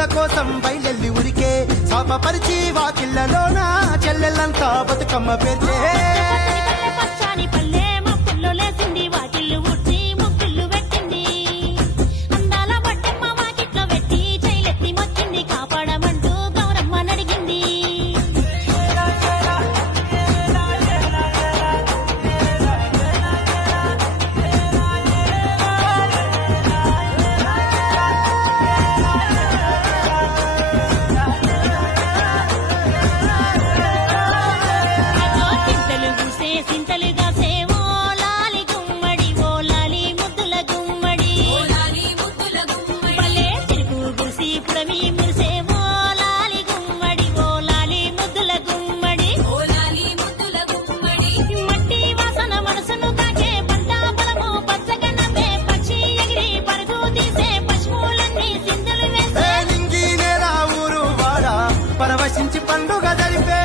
పూల కోసం బయలెల్లి ఉరికే శాపపరిచి వాకిళ్లలోన చెల్లెళ్ళంతా బతుకమ్మ పేర్చే పచ్చని పల్లె మప్పుల్లో లేసింది వాకిళ్ళు ఊడ్చి ముగ్గుళ్ళు పెట్టింది అందాల బట్టమ్మ వాకిట్లో పెట్టి చైలెత్తి మొక్కింది కాపాడమంటూ గౌరమ్మ నడిగింది పరవశించి పండుగ జరిపే